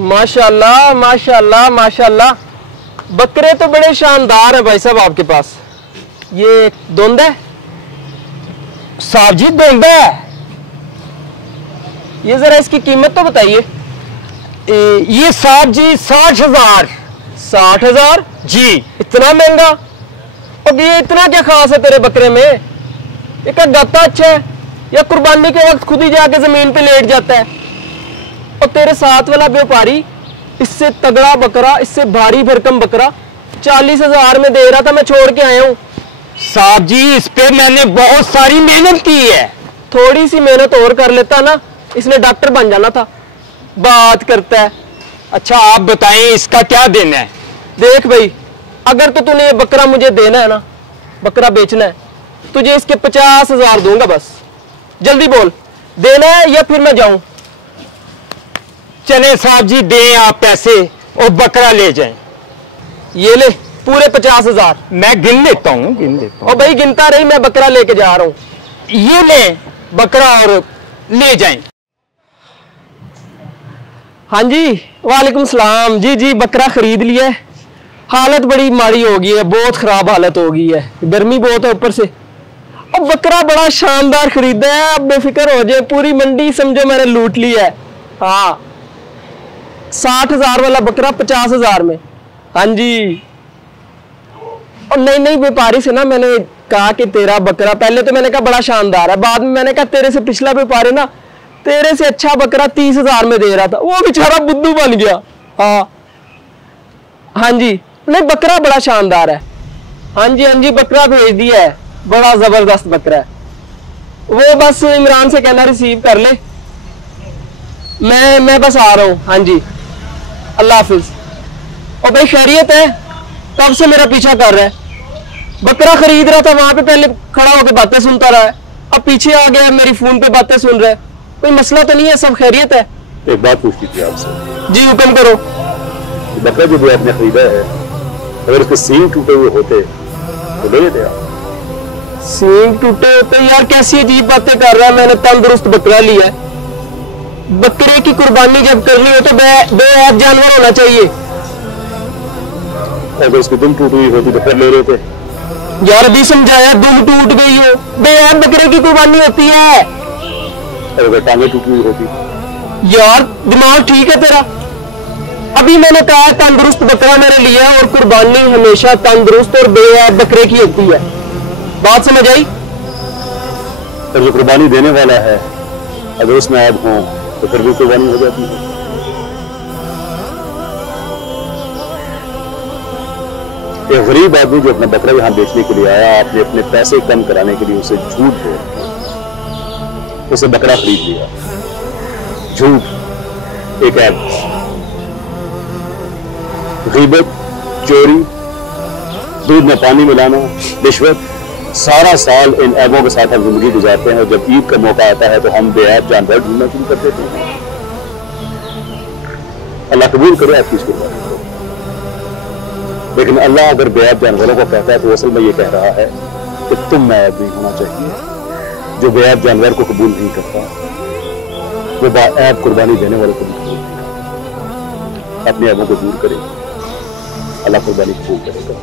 माशाल्लाह माशाल्लाह माशाल्लाह, बकरे तो बड़े शानदार है भाई साहब आपके पास। ये दोंदा है साहब जी, दोंदा है। ये जरा इसकी कीमत तो बताइए। ये साहब जी 60,000। 60,000 जी। इतना महंगा? अब ये इतना क्या खास है तेरे बकरे में? ये क्या गाता अच्छा है या कुर्बानी के वक्त खुद ही जाके जमीन पे लेट जाता है? और तेरे साथ वाला व्यापारी इससे तगड़ा बकरा, इससे भारी भरकम बकरा 40,000 में दे रहा था, मैं छोड़ के आया हूं। साहब जी, इस पे मैंने बहुत सारी मेहनत की है। थोड़ी सी मेहनत और कर लेता ना, इसने डॉक्टर बन जाना था। बात करता है। अच्छा आप बताएं इसका क्या देना है? देख भाई, अगर तो तूने ये बकरा मुझे देना है ना, बकरा बेचना है, तुझे इसके 50,000 दूंगा। बस जल्दी बोल, देना है या फिर मैं जाऊं? चले साहब जी, दें आप पैसे और बकरा ले जाएं। ये ले पूरे 50,000। मैं गिन लेता हूँ। और भाई गिनता रही, मैं बकरा लेके जा रहा हूं। ये ले बकरा और ले जाएं। हाँ जी, वालेकुम सलाम। जी जी, बकरा खरीद लिया है। हालत बड़ी माड़ी हो गई है, बहुत खराब हालत हो गई है, गर्मी बहुत है ऊपर से। अब बकरा बड़ा शानदार खरीदा है, अब बेफिक्र हो जाए, पूरी मंडी समझो मैंने लूट ली है। हाँ, 60,000 वाला बकरा 50,000 में। हाँ जी। और नहीं नहीं, व्यापारी से ना मैंने कहा कि तेरा बकरा, पहले तो मैंने कहा बड़ा शानदार है, बाद में मैंने कहा तेरे से पिछला व्यापारी ना तेरे से अच्छा बकरा 30,000 में दे रहा था, वो बेचारा बुद्धू बन गया। हाँ हाँ जी, नहीं बकरा बड़ा शानदार है। हाँ जी, बकरा भेज दिया है, बड़ा जबरदस्त बकरा है। वो बस इमरान से कहना रिसीव कर ले, मैं बस आ रहा हूँ। हाँ जी, अल्लाह हाफिज। और भाई खैरियत है? कब से मेरा पीछा कर रहा है? बकरा खरीद रहा था वहां पे, पहले खड़ा होकर बातें सुनता रहा है, अब पीछे आ गया, मेरी फोन पे बातें सुन रहा है। कोई मसला तो नहीं है? सब खैरियत है? एक बात पूछनी थी आपसे। जी हुक्म करो। बकरा जो भी आपने खरीदा है, अगर उसके सींग टूटे हुए होते तो ले लेते आप? सींग टूटे होते? यार कैसी अजीब बातें कर रहा है, मैंने तंदुरुस्त बकरा लिया है। बकरे की कुर्बानी जब करनी हो तो बेऐब जानवर होना चाहिए। अगर उसकी दुम टूटी हुई होती तो फिर ले लेते? यार अभी समझाया, दुम टूट गई हो, बेऐब बकरे की कुर्बानी होती है। अगर टांगे टूटी हुई होती? यार दिमाग ठीक है तेरा? अभी मैंने कहा तंदुरुस्त बकरा मैंने लिया है, और कुर्बानी हमेशा तंदुरुस्त और बेऐब बकरे की होती है। बात समझ आई? पर जो कुर्बानी देने वाला है अगर उसमें ऐब हो तो फिर भी कुर्बानी हो जाती है। एक गरीब आदमी जो अपना बकरा यहां बेचने के लिए आया, आपने अपने पैसे कम कराने के लिए उसे झूठ बोल उसे बकरा खरीद लिया। झूठ एक ऐब, गीबत, चोरी, दूध में पानी मिलाना, रिश्वत, सारा साल इन ऐबों के साथ हम जिंदगी गुजारते हैं, और जब ईद का मौका आता है तो हम बेऐब जानवर ढूंढना शुरू कर देते हैं। अल्लाह कबूल करे आपकी इस कुर्बानी को, लेकिन अल्लाह अगर बेऐब जानवरों को कहता है तो असल में ये कह रहा है कि तुम में ऐब नहीं होना चाहिए। जो बेऐब जानवर को कबूल नहीं करता वो बाऐब कुर्बानी देने वाले को भी कबूल नहीं करता। अपने ऐबों को दूर करे, अल्लाह कुर्बानी कबूल करेगा।